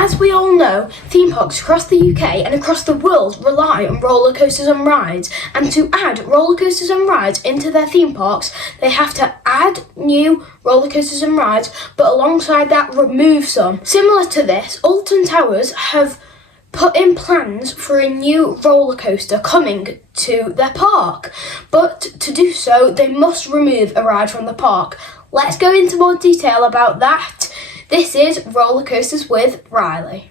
As we all know, theme parks across the UK and across the world rely on roller coasters and rides, and to add roller coasters and rides into their theme parks, they have to add new roller coasters and rides, but alongside that remove some. Similar to this, Alton Towers have put in plans for a new roller coaster coming to their park, but to do so they must remove a ride from the park. Let's go into more detail about that. This is Roller Coasters with Riley.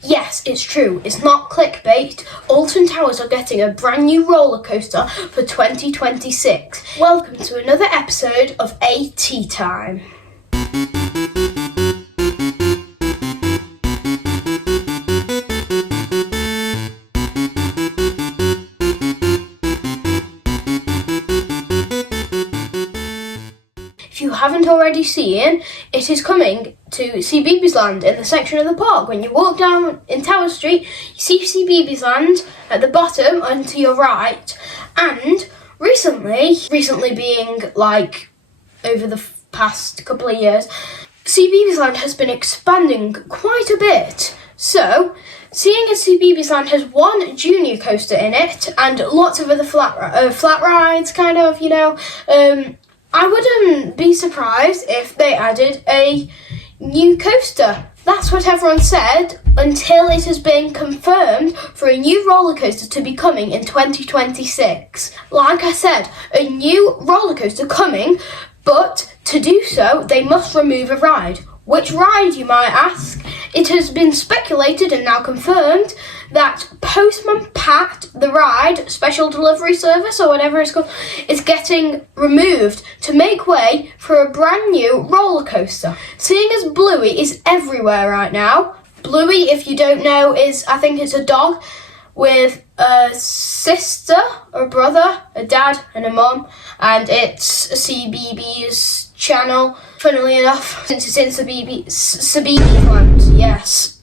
Yes, it's true. It's not clickbait. Alton Towers are getting a brand new roller coaster for 2026. Welcome to another episode of AT Time. If you haven't already seen, it is coming to CBeebies Land in the section of the park. When you walk down in Tower Street, you see CBeebies Land at the bottom and to your right. And recently being like over the past couple of years, CBeebies Land has been expanding quite a bit. So, seeing as CBeebies Land has one junior coaster in it and lots of other flat rides, kind of, you know, I wouldn't be surprised if they added a new coaster. That's what everyone said until it has been confirmed for a new roller coaster to be coming in 2026. Like I said, a new roller coaster coming, but to do so, they must remove a ride. Which ride, you might ask? It has been speculated and now confirmed that Postman Pat, the ride, special delivery service or whatever it's called, is getting removed to make way for a brand new roller coaster. Seeing as Bluey is everywhere right now, Bluey, if you don't know, I think it's a dog with a sister or a brother, a dad and a mum, and it's a CBeebies channel, funnily enough, since it's in CBeebies Land, yes.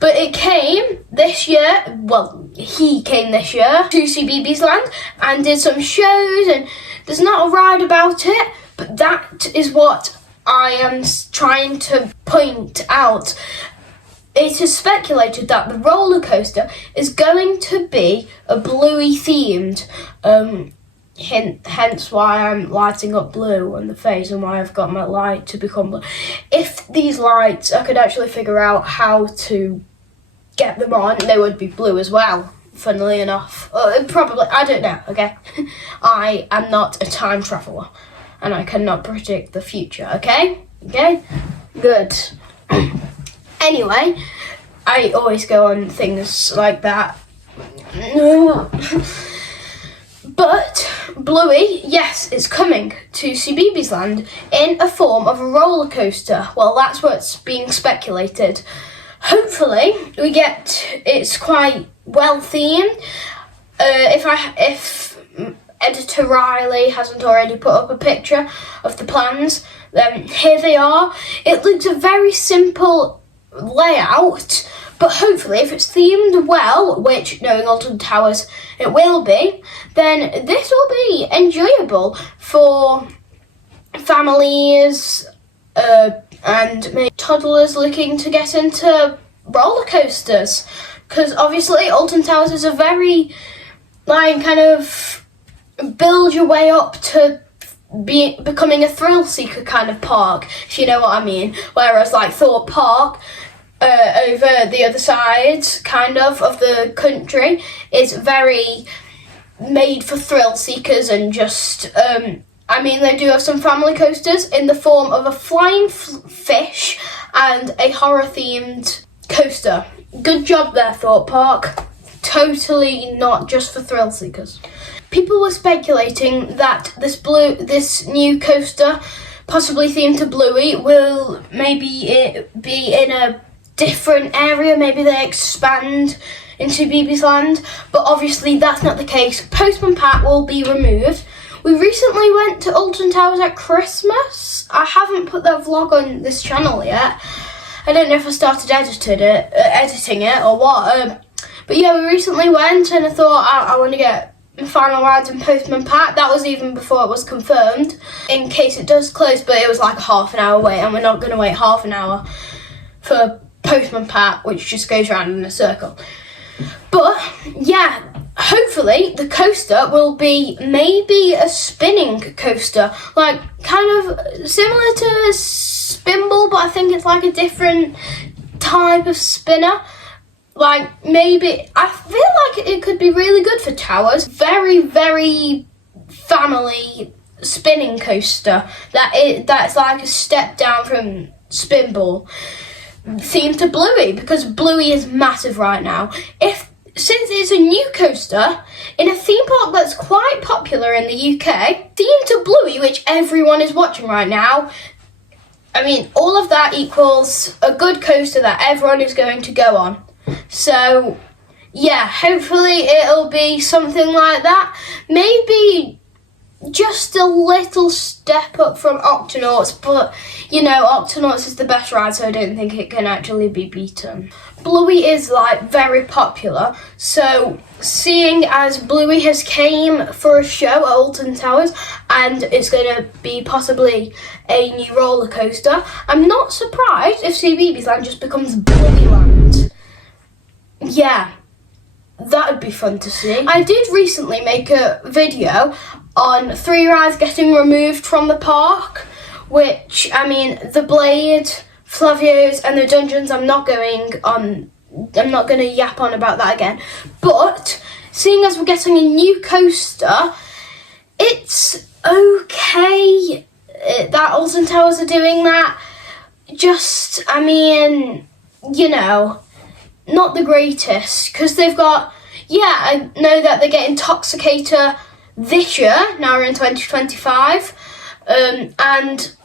But it came this year, well, he came this year to CBeebies Land and did some shows, and there's not a ride about it, but that is what I am trying to point out. It is speculated that the roller coaster is going to be a Bluey themed, hence why I'm lighting up blue on the face and why I've got my light to become blue. If these lights, I could actually figure out how to get them on, they would be blue as well, funnily enough. Probably, I don't know, okay? I am not a time traveller and I cannot predict the future, okay? Okay? Good. Anyway, I always go on things like that. But Bluey, yes, is coming to CBeebies Land in a form of a roller coaster. Well, that's what's being speculated. Hopefully, it's quite well themed. If editor Riley hasn't already put up a picture of the plans, then here they are. It looks a very simple layout, but hopefully if it's themed well, which knowing Alton Towers it will be, then this will be enjoyable for families and maybe toddlers looking to get into roller coasters, because obviously Alton Towers is a very kind of build your way up to becoming a thrill seeker kind of park, if you know what I mean, whereas like Thorpe Park over the other side kind of the country is very made for thrill seekers and just they do have some family coasters in the form of a flying fish and a horror themed coaster. Good job there, Thorpe Park. Totally not just for thrill seekers. people were speculating that this new coaster, possibly themed to Bluey, will maybe be in a different area. Maybe they expand into BB's Land, but obviously that's not the case. Postman Pat will be removed. We recently went to Alton Towers at Christmas. I haven't put that vlog on this channel yet. I don't know if I started editing it or what. But yeah, we recently went, and I thought I want to get final rides in Postman Pat. That was even before it was confirmed, in case it does close, but it was like a half an hour wait, and we're not going to wait half an hour for Postman Pat, which just goes around in a circle. But yeah, hopefully the coaster will be maybe a spinning coaster, like kind of similar to a spinball, but I think it's like a different type of spinner. Like, maybe, I feel like it could be really good for towers. Very, very family spinning coaster. That's like a step down from spinball. Themed to Bluey, because Bluey is massive right now. Since it's a new coaster in a theme park that's quite popular in the UK, themed to Bluey, which everyone is watching right now, I mean, all of that equals a good coaster that everyone is going to go on. So, yeah, hopefully it'll be something like that. Maybe just a little step up from Octonauts, but, you know, Octonauts is the best ride, so I don't think it can actually be beaten. Bluey is, like, very popular, so seeing as Bluey has came for a show at Alton Towers, and it's going to be possibly a new roller coaster, I'm not surprised if CBeebies Land just becomes Bluey Land. Yeah, that would be fun to see. I did recently make a video on 3 rides getting removed from the park, which, I mean, the Blade, Flavio's and the Dungeons, I'm not going to yap on about that again. But, seeing as we're getting a new coaster, it's okay that Alton Towers are doing that. Just, I mean, you know, not the greatest, because they've got, yeah, I know that they're getting Intoxicator this year, now we're in 2025, and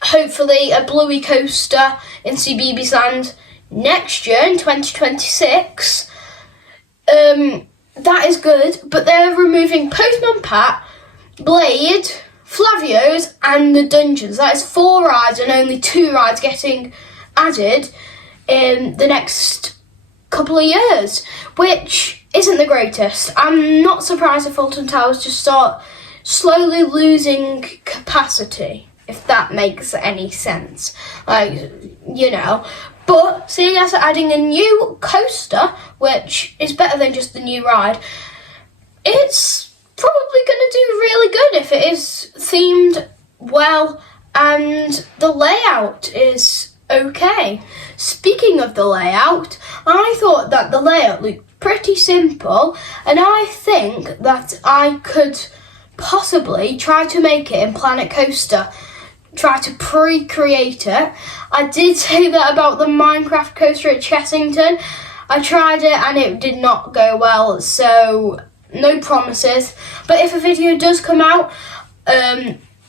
hopefully a Bluey coaster in CBeebies Land next year in 2026. That is good, but they're removing Postman Pat, Blade, Flavio's and the Dungeons. That is 4 rides and only 2 rides getting added in the next couple of years, which isn't the greatest. I'm not surprised if Alton Towers just start slowly losing capacity, if that makes any sense. Like, you know, but seeing as adding a new coaster, which is better than just the new ride, it's probably going to do really good if it is themed well and the layout is okay. Speaking of the layout, I thought that the layout looked pretty simple, and I think that I could possibly try to make it in Planet Coaster, try to pre-create it. I did say that about the Minecraft coaster at Chessington. I tried it and it did not go well, so no promises. But if a video does come out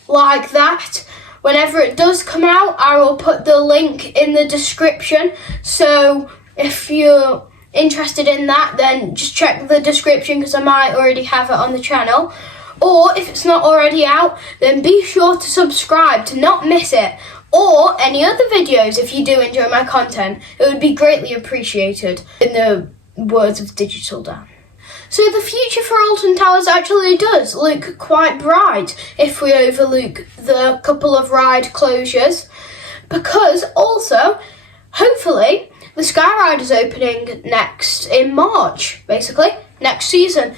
like that, whenever it does come out, I will put the link in the description. So if you're interested in that, then just check the description, because I might already have it on the channel. Or if it's not already out, then be sure to subscribe to not miss it. Or any other videos if you do enjoy my content. It would be greatly appreciated, in the words of Digital Dan. So the future for Alton Towers actually does look quite bright if we overlook the couple of ride closures, because also, hopefully, the Sky Ride is opening next in March, basically, next season.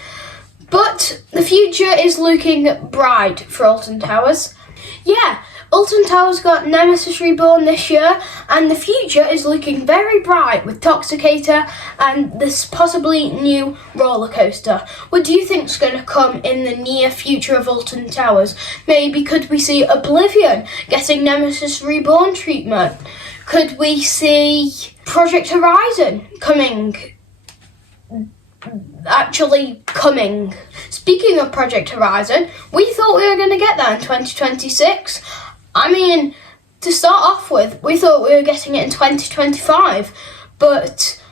But the future is looking bright for Alton Towers. Yeah, Alton Towers got Nemesis Reborn this year, and the future is looking very bright with Toxicator and this possibly new roller coaster. What do you think is going to come in the near future of Alton Towers? Maybe could we see Oblivion getting Nemesis Reborn treatment? Could we see Project Horizon coming actually coming. Speaking of Project Horizon, we thought we were going to get that in 2026. I mean, to start off with, we thought we were getting it in 2025, but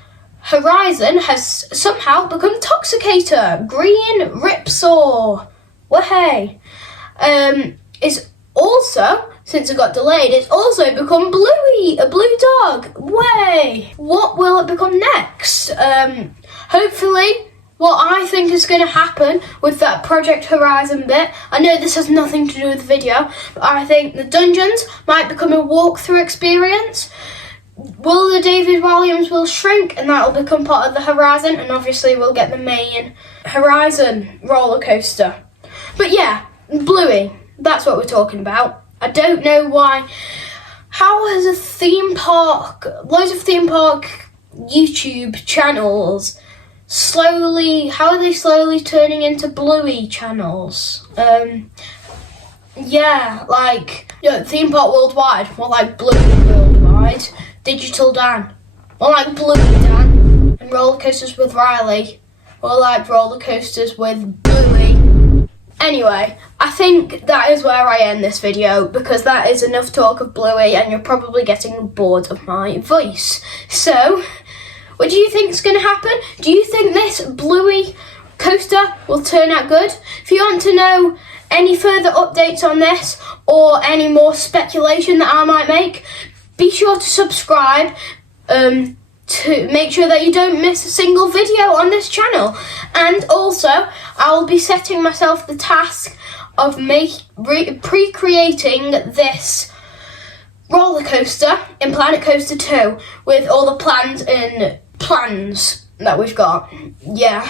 Horizon has somehow become Toxicator. Green Ripsaw. Wahey. It's also, since it got delayed, it's also become Bluey, a blue dog. Way. What will it become next? Hopefully, what I think is going to happen with that Project Horizon bit, I know this has nothing to do with the video, but I think the dungeons might become a walkthrough experience. Will the David Williams will shrink and that will become part of the Horizon, and obviously we'll get the main Horizon roller coaster. But yeah, Bluey, that's what we're talking about. I don't know why. How has a theme park, loads of theme park YouTube channels, how are they slowly turning into Bluey channels? Yeah, like, Theme Park Worldwide, more like Bluey Worldwide. Digital Dan, more like Bluey Dan. And Roller Coasters with Riley, more like Roller Coasters with Bluey. Anyway, I think that is where I end this video, because that is enough talk of Bluey and you're probably getting bored of my voice. So, what do you think is going to happen? Do you think this Bluey coaster will turn out good? If you want to know any further updates on this or any more speculation that I might make, be sure to subscribe to make sure that you don't miss a single video on this channel. And also, I'll be setting myself the task of pre-creating this roller coaster in Planet Coaster 2 with all the plans that we've got. Yeah.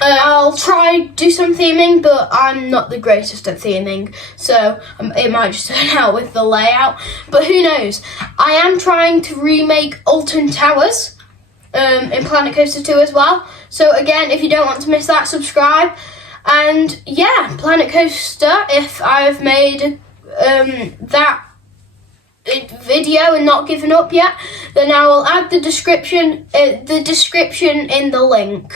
I'll try do some theming, but I'm not the greatest at theming, so it might just turn out with the layout, but who knows. I am trying to remake Alton Towers in Planet Coaster 2 as well, so again, if you don't want to miss that, subscribe. And yeah, Planet Coaster, if I've made that video and not given up yet, then I will add the description in the link.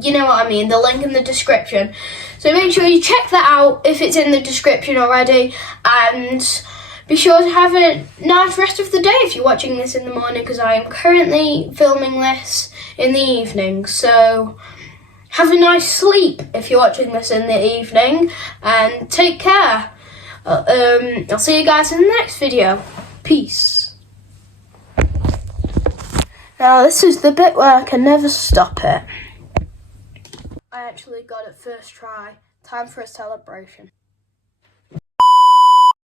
You know what I mean, the link in the description. So make sure you check that out if it's in the description already, and be sure to have a nice rest of the day if you're watching this in the morning, because I am currently filming this in the evening. So have a nice sleep if you're watching this in the evening, and take care. I'll see you guys in the next video. Peace. Now this is the bit where I can never stop it. I actually got it first try. Time for a celebration.